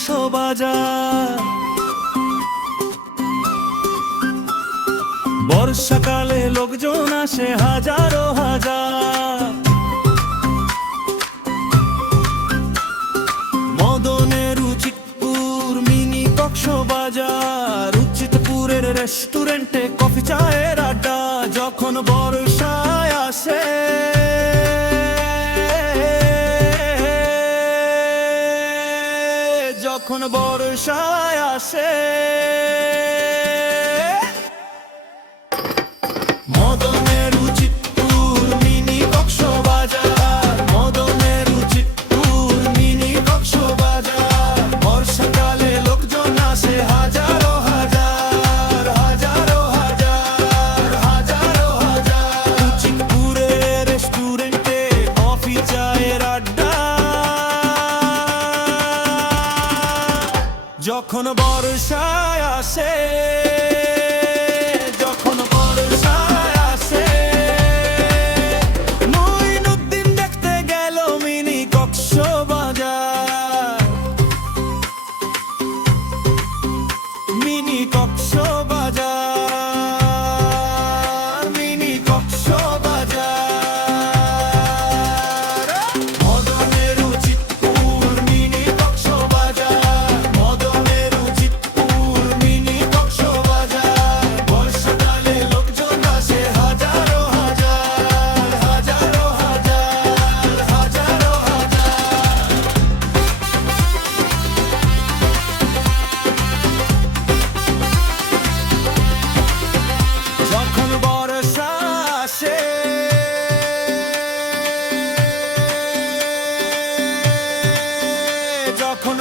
কক্সবাজার। বর্ষাকালে লোকজন আসে হাজারো হাজার। মদনের উচিতপুর মিনি কক্সবাজার, উচিতপুরের রেস্টুরেন্টে কফি চায়ের আড্ডা। যখন বর্ষায় আসে যখন বর্ষায় আসে মদনের উচিতপুর মিনি কক্সবাজার, মদনের উচিতপুর মিনি কক্সবাজার। বর্ষাকালে লোকজন আসে হাজারো হাজার, হাজারো হাজার, হাজারো হাজার। উচিতপুরের রেস্টুরেন্টে কফি চায়ের আড্ডা। যখন বর্ষায় আসে যখন বর্ষায় আসে মঈনুদ্দিন দেখতে গেল mini Cox's Bazar, mini Cox's Bazar, mini Cox's Bazar. মদনের উচিতপুর মিনি কক্সবাজার, মদনের উচিতপুর মিনি কক্সবাজার। বর্ষাকালে লোকজন আসে হাজারো হাজার, হাজারো হাজার, হাজারো হাজার। যখন বর্ষা আসে যখন